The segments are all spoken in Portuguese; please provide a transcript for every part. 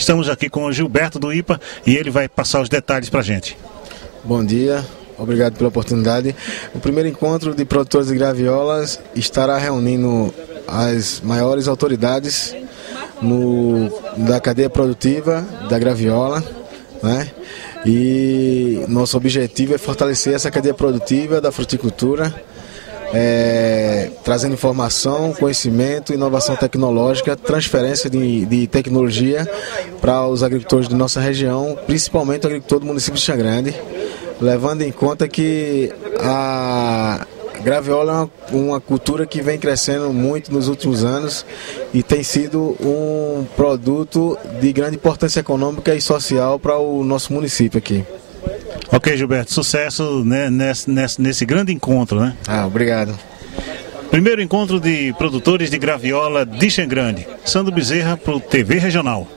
Estamos aqui com o Gilberto do IPA e ele vai passar os detalhes para a gente. Bom dia, obrigado pela oportunidade. O primeiro encontro de produtores de graviolas estará reunindo as maiores autoridades da cadeia produtiva da graviola, né? E nosso objetivo é fortalecer essa cadeia produtiva da fruticultura, trazendo informação, conhecimento, inovação tecnológica, transferência de tecnologia para os agricultores de nossa região, principalmente o agricultor do município de Xangrande, levando em conta que a graviola é uma cultura que vem crescendo muito nos últimos anos e tem sido um produto de grande importância econômica e social para o nosso município aqui. Ok, Gilberto, sucesso, né, nesse grande encontro, né? Obrigado. Primeiro encontro de produtores de graviola de Xangrande. Sandro Bezerra para o TV Regional.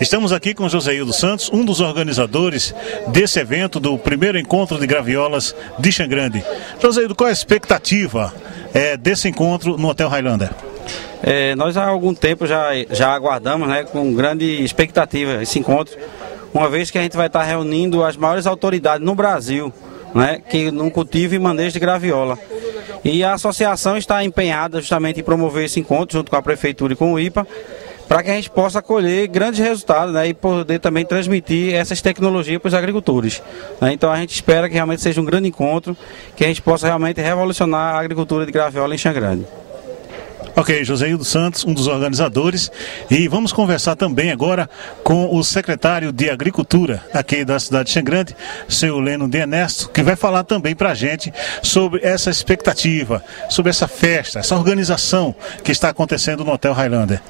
Estamos aqui com Joséildo Santos, um dos organizadores desse evento, do primeiro encontro de graviolas de Xangrande. Joséildo, qual é a expectativa desse encontro no Hotel Highlander? Nós há algum tempo já aguardamos, né, com grande expectativa esse encontro, uma vez que a gente vai estar reunindo as maiores autoridades no Brasil, né, que no cultivo e manejo de graviola. E a associação está empenhada justamente em promover esse encontro junto com a Prefeitura e com o IPA, para que a gente possa colher grandes resultados, né, e poder também transmitir essas tecnologias para os agricultores, né? Então a gente espera que realmente seja um grande encontro, que a gente possa realmente revolucionar a agricultura de graviola em Xangrande. Ok, Joséildo Santos, um dos organizadores, e vamos conversar também agora com o secretário de Agricultura aqui da cidade de Xangrande, seu Leno de Ernesto, que vai falar também para a gente sobre essa expectativa, sobre essa festa, essa organização que está acontecendo no Hotel Highlander.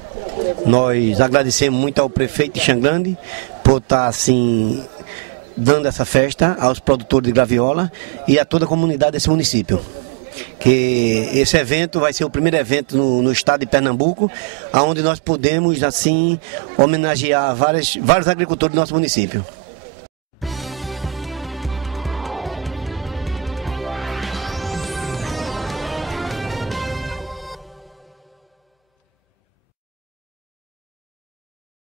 Nós agradecemos muito ao prefeito de Xangrande por estar assim dando essa festa aos produtores de graviola e a toda a comunidade desse município. Que esse evento vai ser o primeiro evento no estado de Pernambuco, onde nós podemos assim homenagear vários agricultores do nosso município.